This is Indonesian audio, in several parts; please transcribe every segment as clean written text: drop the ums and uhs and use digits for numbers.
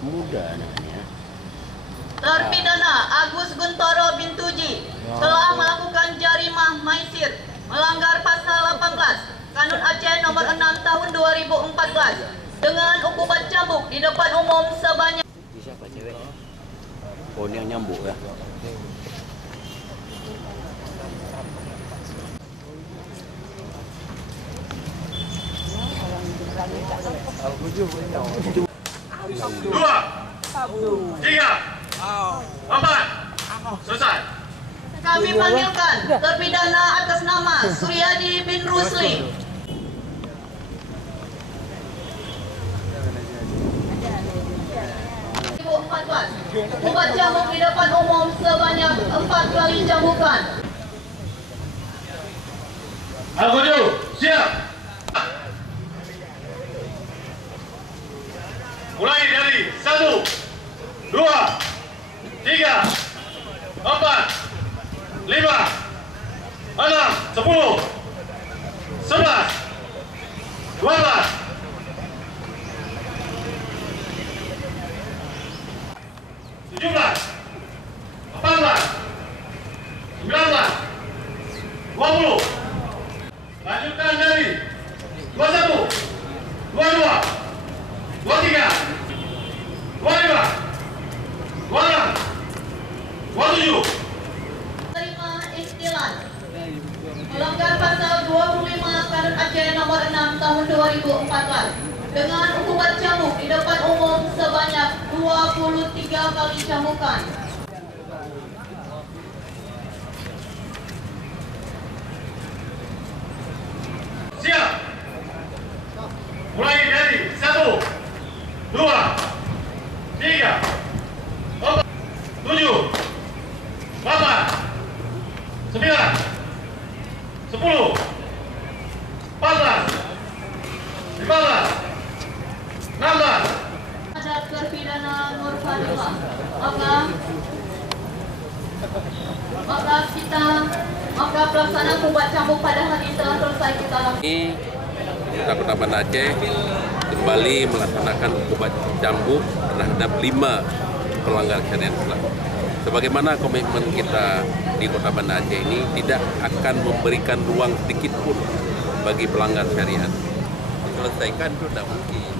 muda namanya. Terpidana Agus Guntoro bin Tuji telah melakukan jarimah maisir melanggar pasal 18 Kanun Aceh nomor 6 tahun 2014 dengan hukuman cambuk di depan umum sebanyak. Siapa cewek? Oh, ini yang nyambuk ya. Dua, tiga, empat, selesai. Kami panggilkan terpidana atas nama Suryadi bin Rusli. Hukuman cambuk di depan umum sebanyak 4 kali cambukan. Al-Qudu, siap. Mulai dari 1, 2, 3, 4, 5, 6, 10, 11, 12, 17, 18, 19, 20. Lanjutkan dari 21, 22, 23, 25, 26, 27. Terima istilah melanggar pasal 25 Kanun Aceh nomor 6 tahun 2014 dengan hukuman cambuk di depan umum sebanyak 23 kali cambukan. Siap. Mulai dari 1, 2, 3, 4, 7, 8, 9, 10, 14, 15, 16. Ada terpidana Nurfadillah. Maka pelaksanaan hukuman cambuk pada hari ini telah selesai kita lakukan. Kota Banda Aceh kembali melaksanakan hukuman cambuk terhadap 5 pelanggar syariat Islam. Sebagaimana komitmen kita di Kota Banda Aceh ini tidak akan memberikan ruang sedikit pun bagi pelanggar syariat. Selesaikan itu tidak mungkin.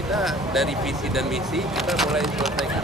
Kita dari visi dan misi kita mulai selesaikan.